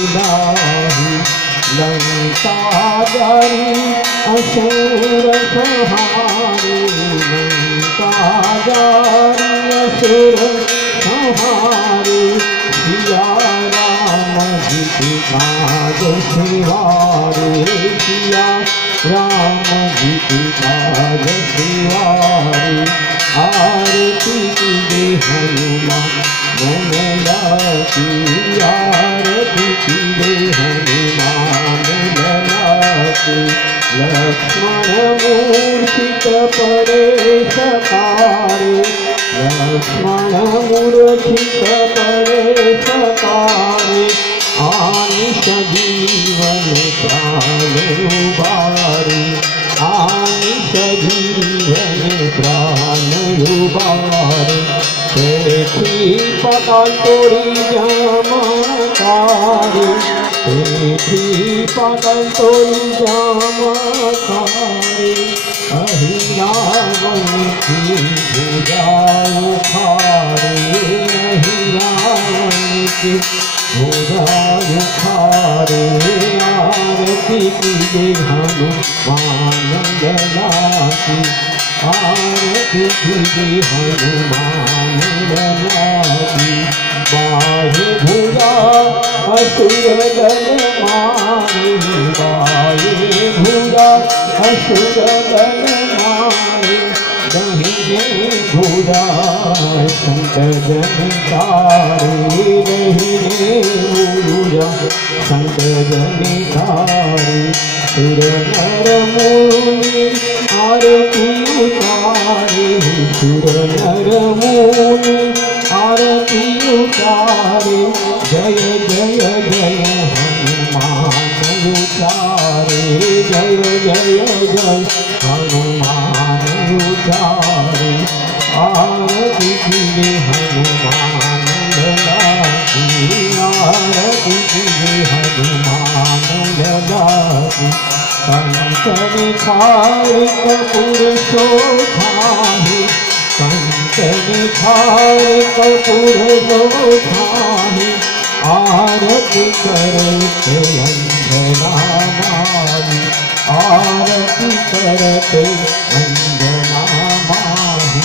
मिलाही लंका जारी असुर संहारे लंका जारी असुर संहारे सिया राम जी के काज सिवारे सिया राम जी के काज सिवारे आरती दे हनुमान मन लाती आरती दे हनुमान लाती लक्ष्मण मूर्छित पड़े सकारे लक्ष्मण मूर्छित पड़े सकारे आनिश जीवन प्राण उबारे आनिश जीवन प्राण उबारे तेथी पताल तोड़ी जामकारी तेथी पताल तोड़ी जामकारी अहिरावण की भुजा उखारे अहिरावण की भुजा उखारे आरती कीजे हनुमान लाती आरती कीजे हनुमान लाती बाहे भुजा असुर दल मारे बाहे भुजा असुर दल मारे दहिने भुजा संत जन तारे दहिने भुजा संत जन तारे सुर नर मुनि आरती उतारे सुर नर मुनि आरती उतारे जय जय जय हनुमान उचारे जय जय जय हनुमान उचारे आरती कीजे हनुमान लाती आरती कीजे हनुमान लाती कंचन खारिक पुरुषोत्थाहि कंचन खारिक पुरुषोत्थाहि आरती करते अंजना माही आरती करते अंजना माही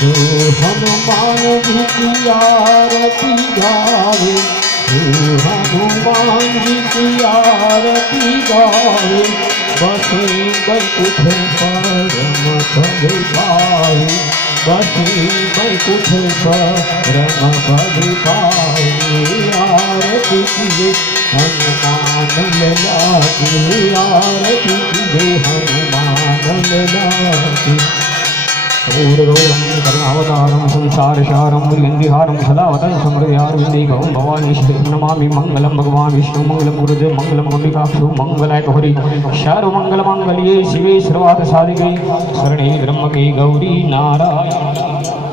जो हनुमान जी की आरती गावे जो हनुमान जी की आरती गावे बसे बैकुंठ परम पद पाए बसे बैकुंठ परम पद पाए आरती कीजे हनुमान लाती आरती कीजे हनुमान लाती करुणावतारं संसारसारं मुनिन्दुहारं सदावतं समृद्धारविन्दीकं भवानी नमामि मंगलं भगवान् विष्णु मंगलं गुरुदेव मंगलं अंबिकाक्षु मंगलाय गौरी सर्वमंगलमांगल्ये शिवे सर्वार्थसाधिके शरणे त्र्यंबके गौरी नारायण।